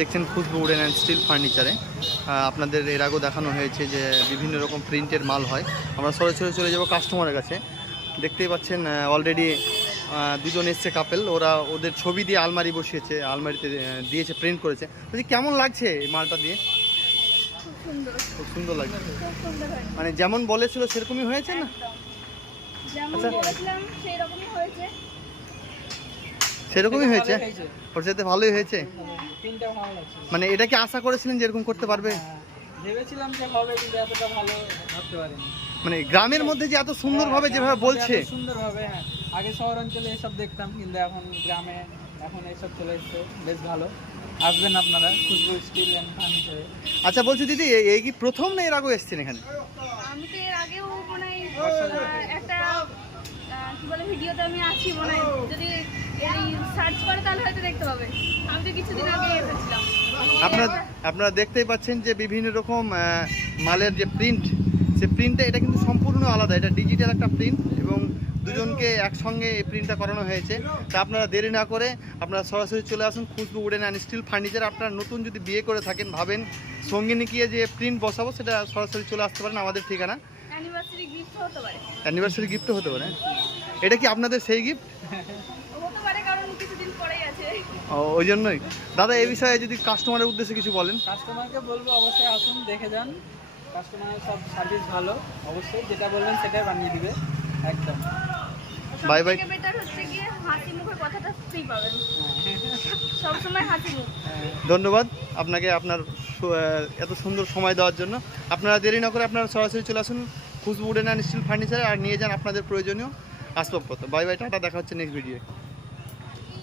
দেখছেন খুশবু wooden and still ফার্নিচারে। আপনাদের এর আগেও দেখানো হয়েছে যে বিভিন্ন রকম প্রিন্টের মাল হয়। আমরা সরাসরি চলে যাব কাস্টমারের কাছে। দেখতেই পাচ্ছেন অলরেডি দুজন এসছে কাপেল, ওরা ওদের ছবি দিয়ে আলমারি বসিয়েছে, আলমারিতে দিয়েছে, প্রিন্ট করেছে। বলছি কেমন লাগছে এই মালটা দিয়ে? খুব সুন্দর লাগছে, মানে যেমন বলেছিল সেরকমই হয়েছে না? সেরকমই হয়েছে, ওর সাথে ভালোই হয়েছে। মানে এটা কি আশা করেছিলেন যে এরকম করতে পারবে? ভেবেছিলাম যে হবে, কিন্তু এতটা ভালো ভাবতে পারিনি। মানে গ্রামের মধ্যে যে এত সুন্দরভাবে যেভাবে বলছে, সুন্দরভাবে। হ্যাঁ, আগে শহর অঞ্চলে এসব দেখতাম, কিন্তু এখন গ্রামে এখন এসব চলে এসছে, বেশ ভালো। আসবেন আপনারা খুশবু স্টিল অ্যান্ড ফার্নিচারে। আচ্ছা বলছি দিদি, এই কি প্রথম না এর আগেও এসেছেন এখানে? আমি তো এর আগেও মনে হয় একটা কি বলে ভিডিওতে আমি আছি মনে হয়, যদি এই সার্চ করে তাহলে হয়তো দেখতে পাবে। আমি তো কিছুদিন আগে এসেছিলাম। আপনারা দেখতেই পাচ্ছেন যে বিভিন্ন রকম মালের যে প্রিন্ট, সে প্রিন্টটা এটা কিন্তু সম্পূর্ণ আলাদা। এটা ডিজিটাল একটা প্রিন্ট এবং দুজনকে একসঙ্গে এই প্রিন্টটা করানো হয়েছে। তা আপনারা দেরি না করে আপনারা সরাসরি চলে আসুন খুশবু উডেন অ্যান্ড স্টিল ফার্নিচার। আপনারা নতুন যদি বিয়ে করে থাকেন, ভাবেন সঙ্গে নিয়ে যে প্রিন্ট বসাবো, সেটা সরাসরি চলে আসতে পারেন আমাদের ঠিকানা। অ্যানিভার্সারি গিফট হতে পারে। অ্যানিভার্সারি গিফটও হতে পারে। এটা কি আপনাদের সেই গিফট? হতে পারে, কারণ কিছুদিন পরেই আছে। ওই জন্যই। দাদা এই বিষয়ে যদি কাস্টমারের উদ্দেশ্যে কিছু বলেন। কাস্টমারকে বলবো অবশ্যই আসুন, দেখে যান। কাস্টমারের সব সার্ভিস ভালো, অবশ্যই যেটা বলবেন সেটাই বানিয়ে দিবে একদম। Bye bye. বেটার হচ্ছে কি হাসি মুখের কথাটা ফ্রি পাবেন, সব সময় হাসি মুখ। ধন্যবাদ আপনাকে আপনার এত সুন্দর সময় দেওয়ার জন্য। আপনারা দেরি না করে আপনারা সরাসরি চলে আসুন খুশবু উডেন অ্যান্ড স্টিল ফার্নিচারে আর নিয়ে যান আপনাদের প্রয়োজনীয় আসবাবপত্র। বাই বাই, টাটা, দেখা হচ্ছে নেক্সট ভিডিও।